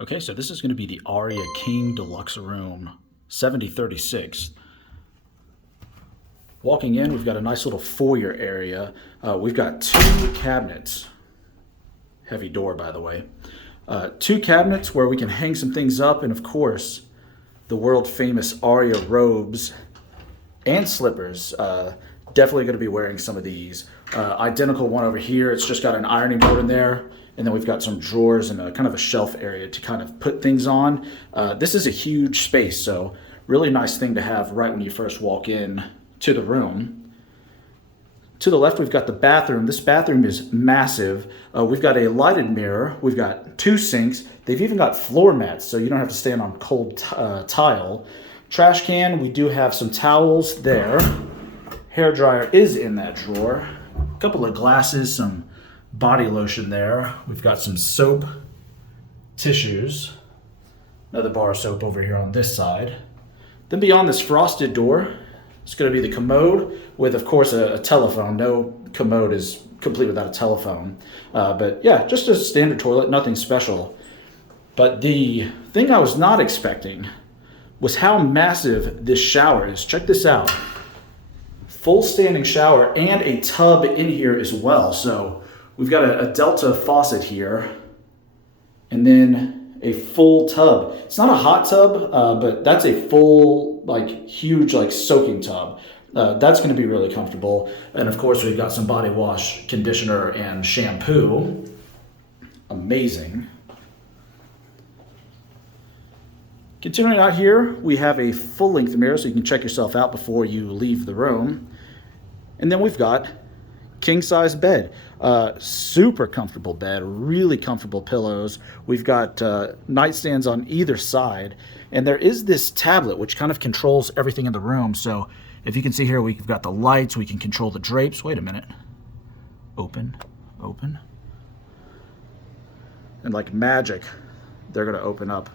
Okay, so this is going to be the Aria King Deluxe Room, 7036. Walking in, we've got a nice little foyer area. We've got two cabinets. Heavy door, by the way. Two cabinets where we can hang some things up, and of course, the world famous Aria robes and slippers. Definitely going to be wearing some of these. Identical one over here. It's just got an ironing board in there. And then we've got some drawers and a kind of a shelf area to kind of put things on. This is a huge space, so really nice thing to have right when you first walk in to the room. To the left, we've got the bathroom. This bathroom is massive. We've got a lighted mirror. We've got two sinks. They've even got floor mats, so you don't have to stand on cold tile. Trash can, we do have some towels there. Hair dryer is in that drawer. A couple of glasses, some body lotion there. We've got some soap, tissues, another bar of soap over here on this side. Then beyond this frosted door, it's going to be the commode with, of course, a telephone. No commode is complete without a telephone. But yeah, just a standard toilet, nothing special. But the thing I was not expecting was how massive this shower is. Check this out. Full standing shower and a tub in here as well. So we've got a Delta faucet here, and then a full tub. It's not a hot tub, but that's a full, huge, soaking tub. That's going to be really comfortable. And of course, we've got some body wash, conditioner, and shampoo. Amazing. Continuing out here, we have a full-length mirror, so you can check yourself out before you leave the room. And then we've got king-size bed. Super comfortable bed, really comfortable pillows. We've got nightstands on either side. And there is this tablet which kind of controls everything in the room. So if you can see here, we've got the lights. We can control the drapes. Wait a minute. Open, open. And like magic, they're going to open up.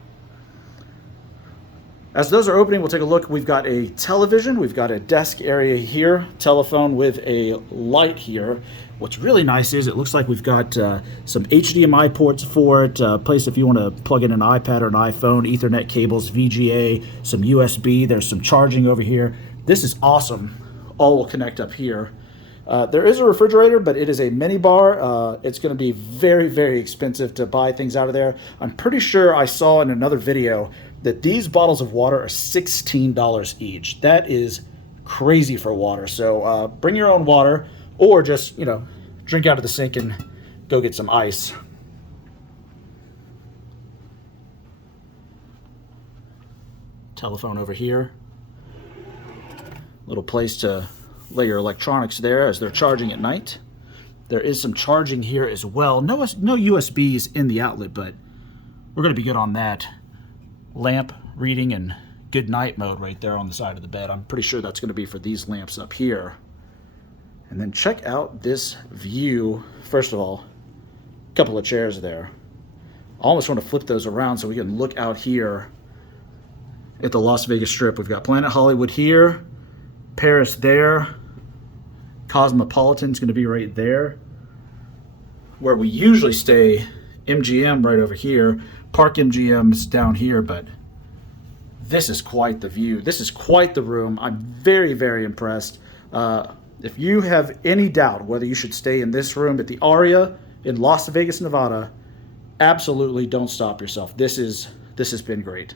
As those are opening, we'll take a look. We've got a television. We've got a desk area here, telephone with a light here. What's really nice is it looks like we've got some HDMI ports for it, place if you want to plug in an iPad or an iPhone, Ethernet cables, VGA, some USB. There's some charging over here. This is awesome. All will connect up here. There is a refrigerator, but it is a mini bar. It's going to be very, very expensive to buy things out of there. I'm pretty sure I saw in another video that these bottles of water are $16 each. That is crazy for water. So bring your own water, or just, drink out of the sink and go get some ice. Telephone over here. Little place to lay your electronics there as they're charging at night. There is some charging here as well. No USBs in the outlet, but we're going to be good on that. Lamp reading and good night mode right there on the side of the bed. I'm pretty sure that's going to be for these lamps up here. And then check out this view. First of all, a couple of chairs there. I almost want to flip those around so we can look out here at the Las Vegas Strip. We've got Planet Hollywood here, Paris there, Cosmopolitan's going to be right there. Where we usually stay, MGM right over here. Park MGM's down here, but this is quite the view. This is quite the room. I'm very, very impressed. If you have any doubt whether you should stay in this room at the Aria in Las Vegas, Nevada, absolutely don't stop yourself. This has been great.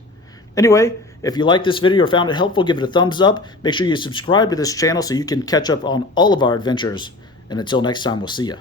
Anyway, if you liked this video or found it helpful, give it a thumbs up. Make sure you subscribe to this channel so you can catch up on all of our adventures. And until next time, we'll see you.